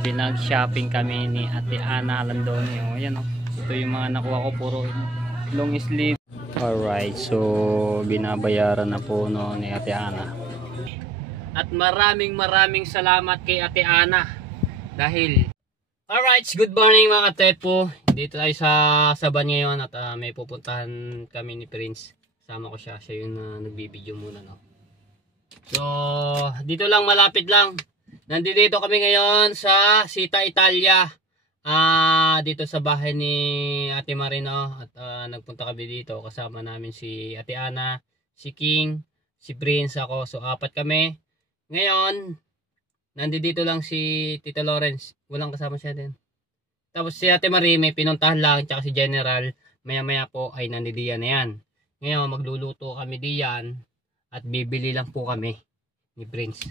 pinag-shopping kami ni Ate Ana Landonio. Ayan o. Ito yung mga nakuha ko, puro long sleeve. Alright, so binabayaran na po no, ni Ate Ana. At maraming salamat kay Ate Ana. Dahil alright, good morning mga katepo. Dito tayo sa Saban ngayon at may pupuntahan kami ni Prince. Sama ko siya, siya yung nagbibideo muna no. So dito lang, malapit lang. Nandito kami ngayon sa Sita Italia. Dito sa bahay ni Ate Marino. At nagpunta kami dito. Kasama namin si Ate Ana, si King, si Prince, ako. So 4 kami. Ngayon, nandito lang si Tito Lawrence. Walang kasama siya din. Tapos si Ate Marie may pinuntahan lang. Tsaka si General. Maya maya po ay nandidiyan na yan. Ngayon magluluto kami diyan. At bibili lang po kami ni Prince.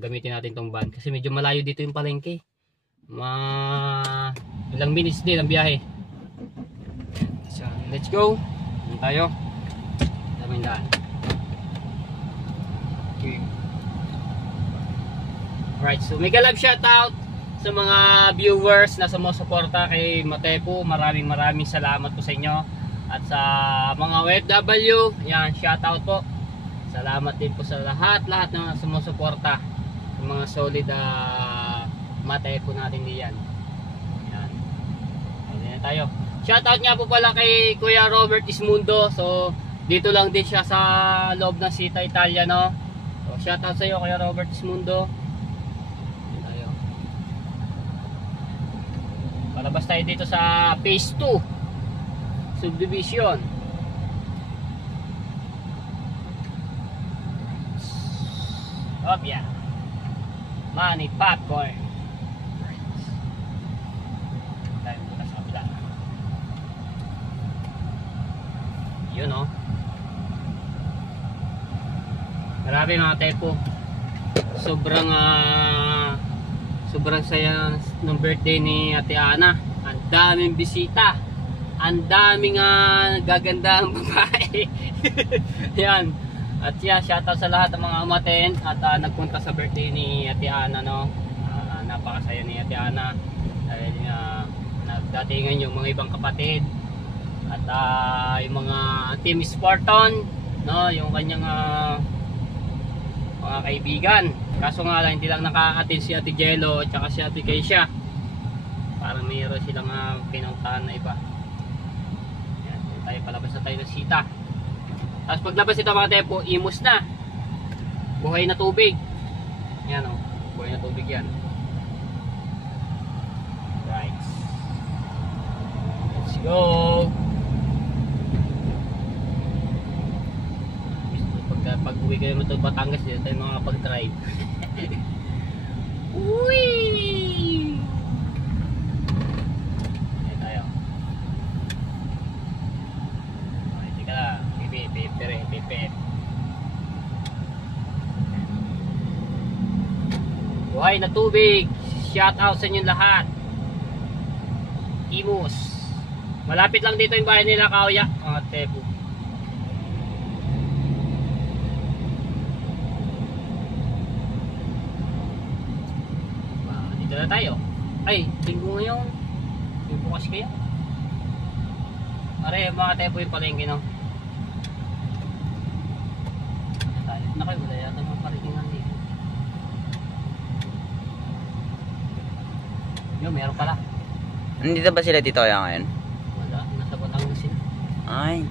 Gamitin natin tong van kasi medyo malayo dito yung palengke. Ilang minutes din ang biyahe. So, let's go. Dito tayo. Daming daan. Okay. Alright, so mega love shoutout sa mga viewers na sumusuporta kay Matepo. Maraming salamat po sa inyo. At sa mga OFW, yan, shoutout po. Salamat din po sa lahat na sumusuporta. Yung mga solid Matepo natin diyan. Yan. Ayun na tayo. Shoutout nga po pala kay Kuya Robert Ismundo. So, dito lang din siya sa loob ng Sita Italia, no? So, shoutout sa iyo Kuya Robert Ismundo. Ayun tayo. Palabas tayo dito sa Phase 2 Subdivision. Oh yeah. Money popcorn. Tayo muna sa kabila. Yun oh. Grabe mga tepo. Sobrang saya ng birthday ni Ate Ana. Ang daming bisita. Ang daming gagandang babae. Yan. At shoutout sa lahat ng mga umaten at nagpunta sa birthday ni Ate Ana, no. Napakasaya ni Ate Ana dahil nagdatingan yung mga ibang kapatid at yung mga Team Spartan, no, yung kanyang mga kaibigan. Kaso nga lang hindi lang naka-attend si Ate Jello at saka si Ate Keisha. Parang mayroon silang pinuntahan na iba. Yan, tayo palabas na tayo ng Sita. Tapos paglabas ito mga tepo, imos na. Buhay na tubig. Yan o. Buhay na tubig yan. Right. Let's go. Pag uwi kayo mo ito Batangas, dito tayo mga pag-drive. Uy! Ayan tayo. Okay, tika lang. Pipit. Buhay na tubig. Shout out sa inyo lahat. Imus. Malapit lang dito yung bahay nila Kauya. Tepo. Dito na tayo. Ay, linggo ngayon. Yung bukas kaya. Pare, mga tepo yung palengke, no? Nakay, wala yata mga parikingan dito. Yun, meron pala. Nandito ba sila dito kaya ngayon? Wala, nasa Batangas sila. Ay.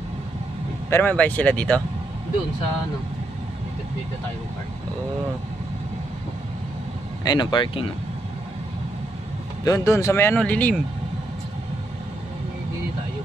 Pero may bahay sila dito? Doon sa ano. Dito tayo park. Oo. Ayun o, parking o. Doon sa may lilim. Dito tayo.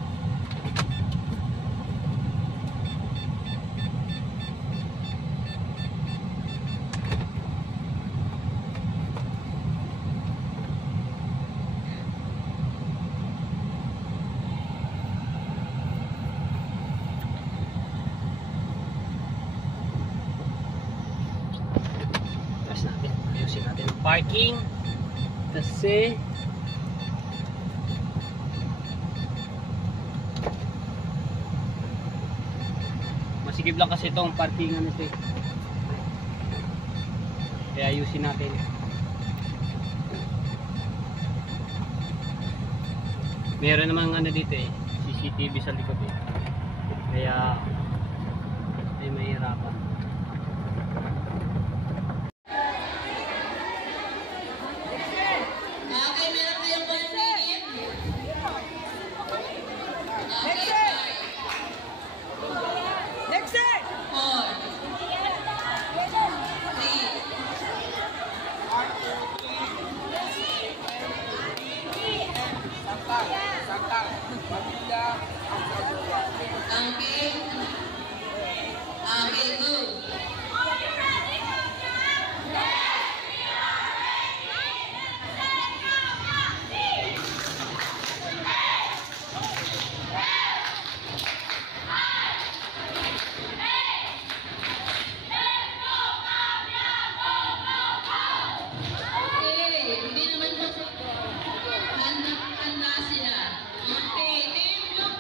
Ayusin natin ang parking kasi masikip lang kasi itong parkingan nito eh. Kaya ayusin natin. Meron namang ano dito eh, CCTV sa likod eh. Kaya ay mahirapan. Okay, meron kayong 1 minute. Okay, 5, Next set! 4, 3. Okay. Okay, go. Okay, hindi naman kasi handa sila. Okay, team, look.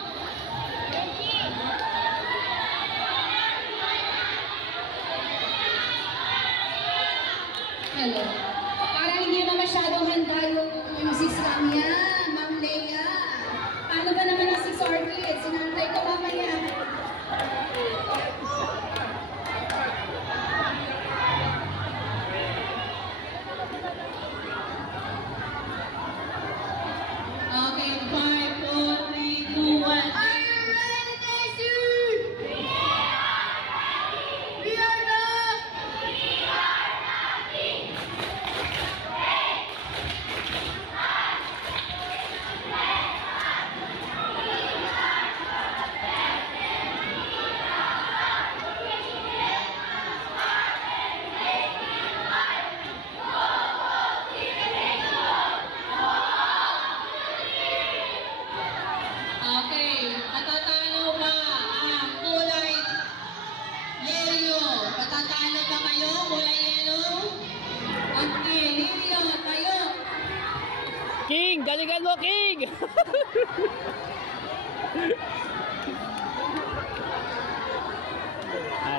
Hello. Parang hindi na masyadong handa yung sis Ramya, Ma'am Leia. Paano ba naman ang sis Orchid? Sinantay ko mamaya. Okay, 5, 4, 3, 2, 1. Are you ready, Daisy? We are not. Okay, patatalo ba ang kulay yellow? Patatalo ba kayo, kulay yellow? Okay, yellow, tayo. King! Galingan mo, King!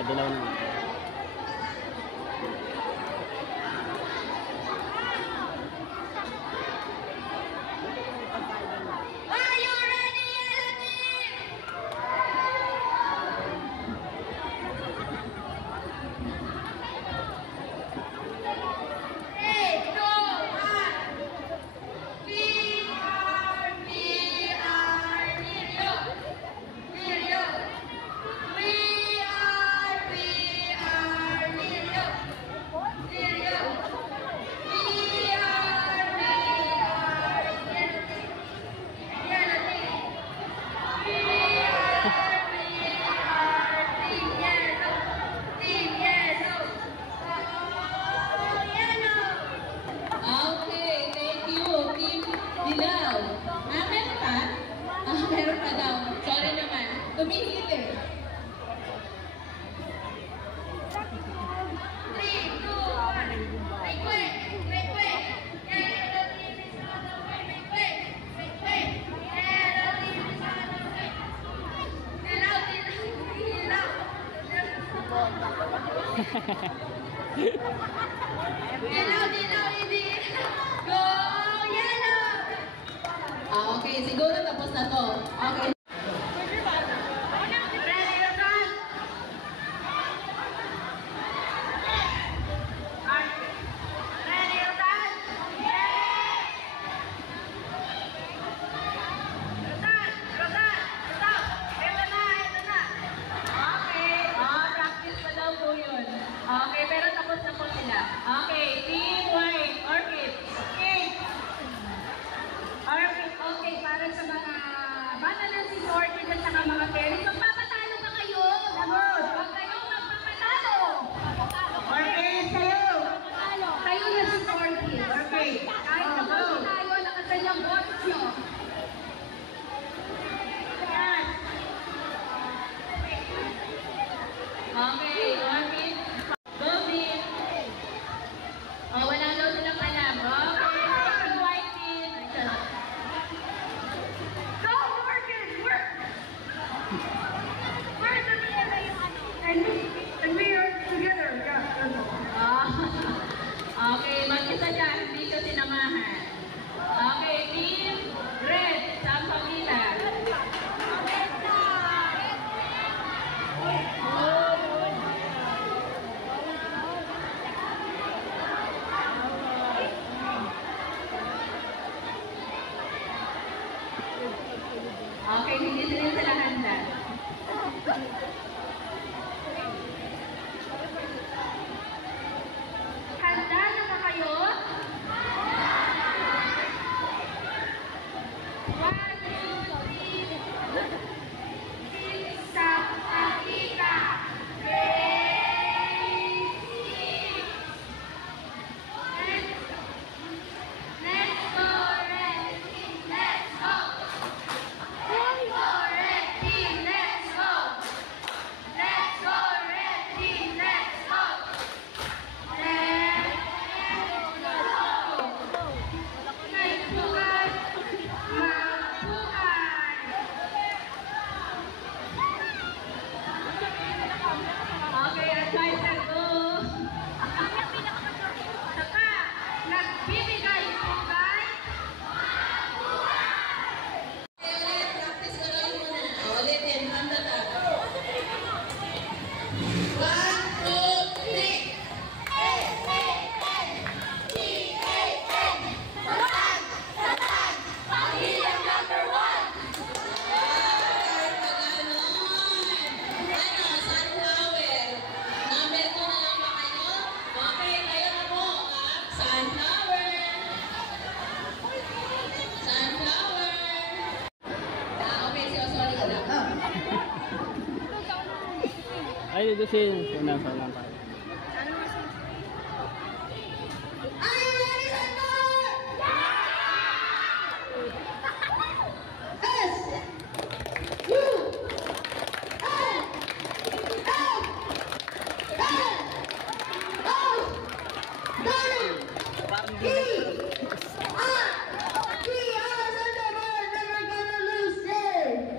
Dalawa naman. Are you ready, Yellow Team? Hey, go, one. We are Nirio. Nirio. We are Nirio. Nirio. We are Yellow Team. We are Team Yellow. Team Yellow. Oh, yellow. Okay, thank you, Team Dilaw. Meron pa? Meron pa daw. Sorry naman. Tumingin eh. 3, 2, 1. Make way. Make way. Yellow team is on the way. Make way. Make way. Yellow team is on the way. Dilaw, dilaw, dilaw. Dilaw, dilaw, dilaw. Go, yellow. Okay, siguro tapos na to. Okay. Ready to run? Ready to run? Yes! Rosan! Rosan! Stop! Ito na! Ito na! Okay. Practice pa daw po yun. Okay, pero tapos na po sila. Dusin. Unang tayo. Are you ready, Sandor? S U N F N O W E R T. Sandor, never gonna lose it.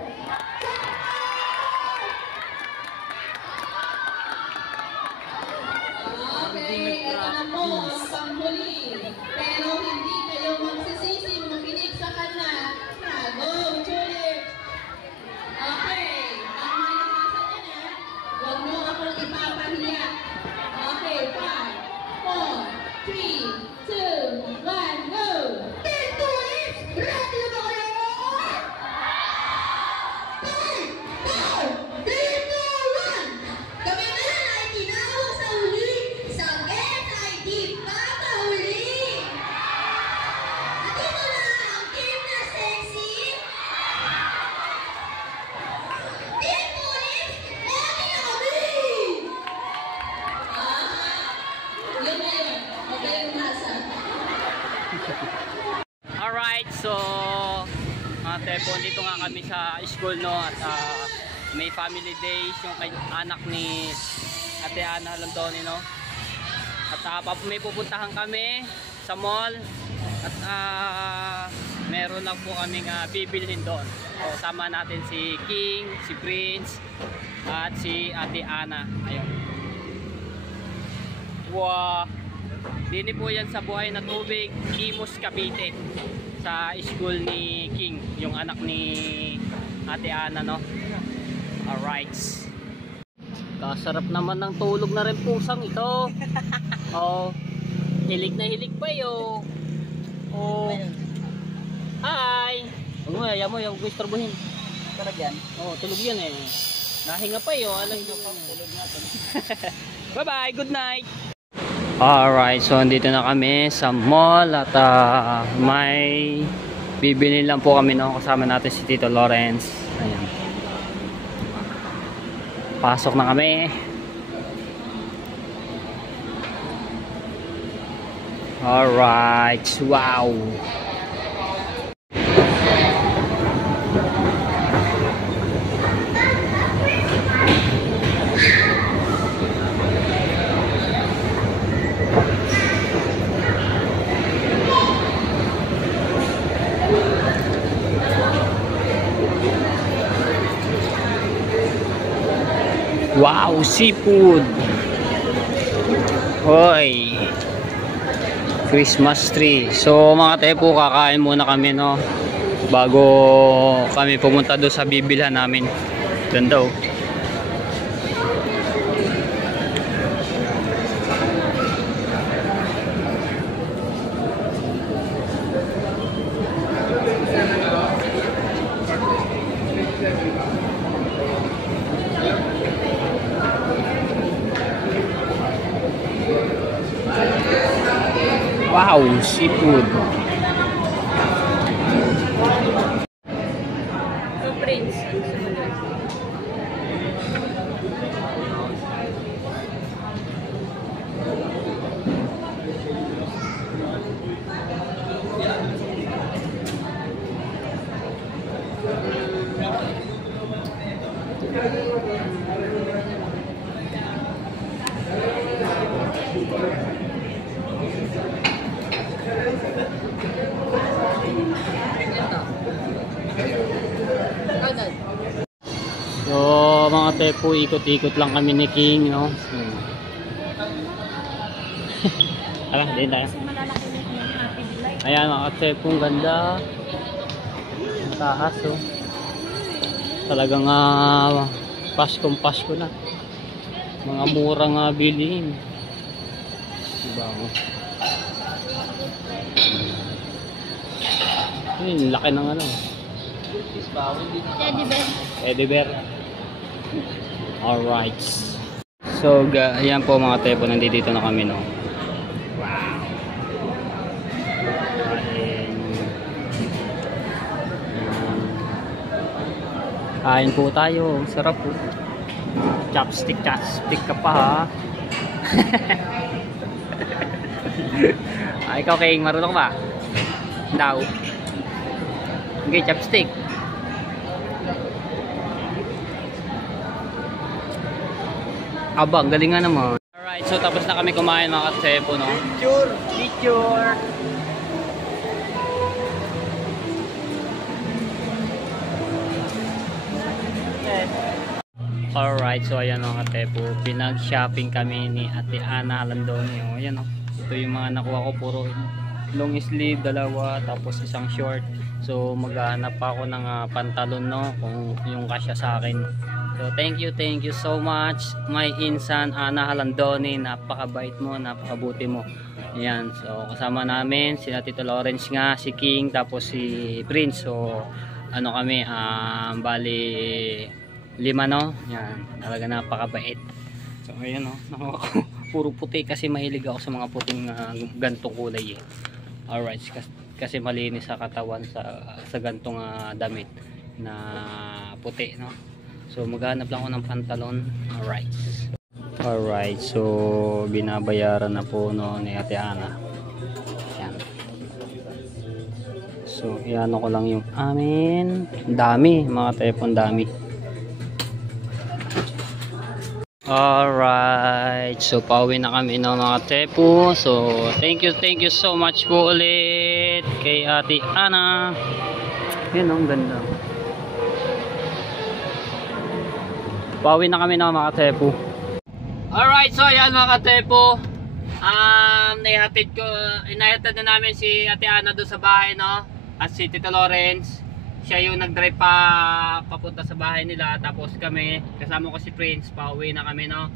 Okay, ito na po ang panghuli. Pero hindi kayo magsisisi makinig sa kanya. Go, Juliet! Okay, tama yung nasa niya na. Huwag mo akong ipapahiya. Okay, 5, 4, 3, 2, 1, go! Team Tulips, ready na ba kayo? 3, 4, 3, 2, 1. Kami na ay tinawag sa huli. Sa bet ay di papahuli. At ito na ang team na sexy. Team Tulips, ready na kami. Yun na yun. Okay yung nasa. Alright, so tepo, dito nga kami sa school, no, at may family days yung anak ni Ate Ana Landoni, no, at may pupuntahan kami sa mall at meron lang po kaming bibilhin doon. So sama natin si King, si Prince at si Ate Ana. Ayun. Wow. Dini po yan sa Buhay na Tubig, Imus, Cavite, sa school ni King, yung anak ni Ate Ana, no. Alright. Kasarap naman ng tulog na rin pusang ito. Oh, hilig na hilig pa yo. Oh. Hi. Huwag mo, ayaw mo, huwag mo istorbohin. Tulog yan. Oh, tulog yan eh. Nahinga pa yo, alam nyo. Bye bye, good night. Alright, so andito na kami sa mall at may bibili lang po kami, no. Kasama natin si Tito Lawrence. Ayan. Pasok na kami. Alright, wow. Wow, seafood. Hoy. Christmas tree. So mga tepo, kakain muna kami, no, bago kami pumunta doon sa bibilhan namin. Ganda oh. Wow, seafood. So mga tepo, ikot-ikot lang kami ni King, no. Ala, din tayo. Ayan mga tepo, ganda. Taas oh. Talagang Paskong Pasko na. Mga murang bilihin. Diba mo? Ayun, laki ng ano. Teddy bear. Teddy bear. Alright. So, ayan po mga tepo, nandito na kami, no. Wow. Kain po tayo. Sarap po. Chopstick ka pa ha. Ikaw King, marunong ba? Daw. Okay, chopstick. Aba, ang galing nga naman. Alright, so tapos na kami kumain mga katsepo, no? Picture! Alright, so ayan mga katepo, pinag-shopping kami ni Ate Ana Landonio. Ayan o, ito yung mga nakuha ko, puro long sleeve, dalawa, tapos isang short. So maghahanap pa ako ng pantalon, no, kung yung kasya sa akin. So thank you so much my insan Ana Landoni, napakabait mo, napakabuti mo. Ayan, so kasama namin si Tito Lawrence nga, si King, tapos si Prince. So ano kami, bali 5, no? Yan, talaga napakabait. So ayan, no, puro puti kasi mahilig ako sa mga puting gantong kulay eh. Alright, kasi malinis sa katawan sa gantong damit na puti, no? So maghanap lang ako ng pantalon. Alright, so binabayaran na po, no, ni Ate Ana. Yan. So iano ko lang yung amin. Dami mga tepon, dami. Alright, so pauwi na kami ng mga tepo. So thank you so much po ulit kay Ate Ana. Yan, ang ganda. Pauwi na kami ng mga tepo. Alright, so yan mga tepo, inahatid na namin si Ate Ana doon sa bahay, no? At si Tito Lawrence, siya yung nag-drive papunta sa bahay nila. Tapos kami, kasama ko si Prince, pauwi na kami, no?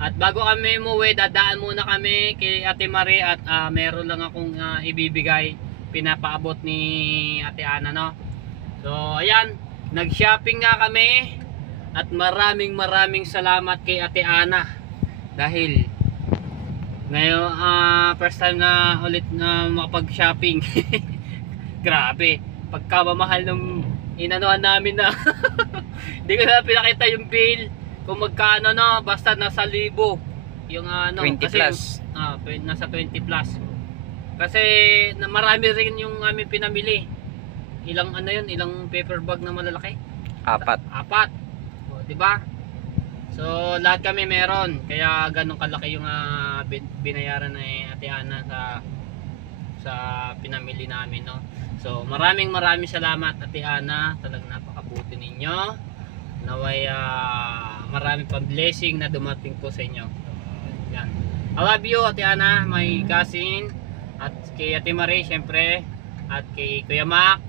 At bago kami umuwi, dadaan muna kami kay Ate Marie. At meron lang akong ibibigay, pinapaabot ni Ate Ana, no? So ayan, nag-shopping nga kami. At maraming salamat kay Ate Ana, dahil ngayon first time na ulit na makapag-shopping. Grabe, pagkamamahal ng inanuhan namin na hindi ko na pinakita yung bill kung magkano, no, basta nasa 1,000 yung 20 kasi, plus. Nasa 20 plus kasi marami rin yung aming pinamili. Ilang ilang paper bag na malalaki? 4 o, diba? So lahat kami meron, kaya ganun kalaki yung binayaran ni Ate Ana sa pinamili namin, no? So maraming salamat Ate Ana, talagang napakabuti ninyo. Naway maraming pang blessing na dumating po sa inyo. So, yan. I love you Ate Ana, my cousin, at kay Ate Marie syempre, at kay Kuya Mac,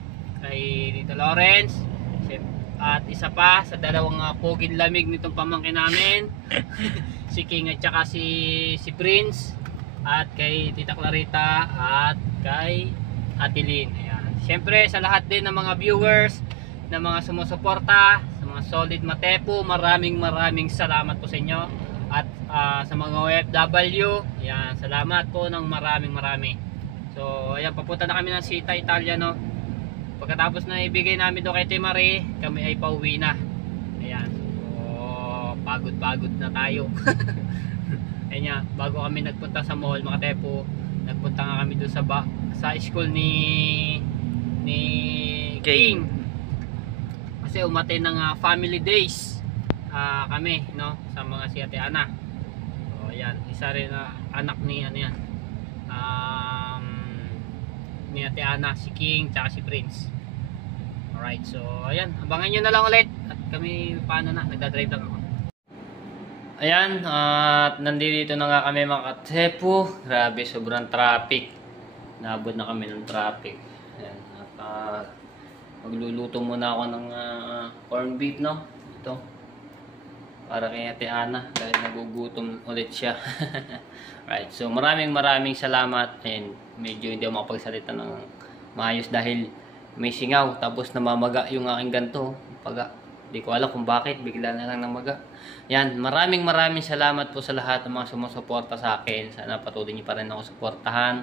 kay Tito Lawrence, at isa pa sa dalawang poging lamig nitong pamangkin namin, si King at saka si Prince, at kay Tita Clarita at kay Ate Lynn. Ayan. Siyempre sa lahat din ng mga viewers, ng mga sumusuporta, sa mga solid matepo, maraming salamat po sa inyo. At sa mga OFW, ayan, salamat po ng marami. So ayan, papunta na kami ng Sita, Italia, no? Pagkatapos na ibigay namin doon kay Ate Marie, kami ay pauwi na. Ayan. So pagod na tayo. Ayan, bago kami nagpunta sa mall mga tepo, nagpunta nga kami doon sa school ni King. Kasi umattend ng family days kami, no, sa mga si Ate Ana. So ayan, isa rin anak ni ni Ate Ana, si King tsaka si Prince. Alright, so ayan, abangan nyo na lang ulit. At kami paano na, nagdadrive lang ako. Ayan, at nandito na nga kami mga katepo. Grabe, sobrang traffic. Naabot na kami ng traffic. Ayan, at magluluto muna ako ng corned beef, no? Ito, para kay Ate Ana, dahil nagugutom ulit siya. Right, so maraming salamat. And medyo hindi ako makapagsalita ng maayos dahil may singaw, tapos namamaga yung aking ganto, paga. Hindi ko alam kung bakit, bigla na lang namaga. Yan, maraming salamat po sa lahat ng mga sumusuporta sa akin. Sana patuloy niyo pa rin ako suportahan.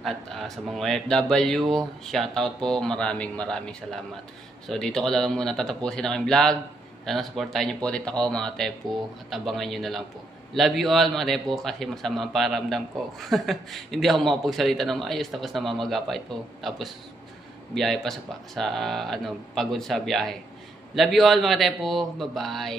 At sa mga OFW, shoutout po, maraming salamat. So dito ko lang muna tatapusin ang aking vlog. Sana supportahan niyo po ulit ako mga tepo at abangan niyo na lang po. Love you all mga tepo kasi masama ang paramdam ko. Hindi ako makapagsalita ng maayos tapos namamaga pa ito. Tapos biyahe pa sa pagod sa biyahe. Love you all mga tepo. Bye-bye.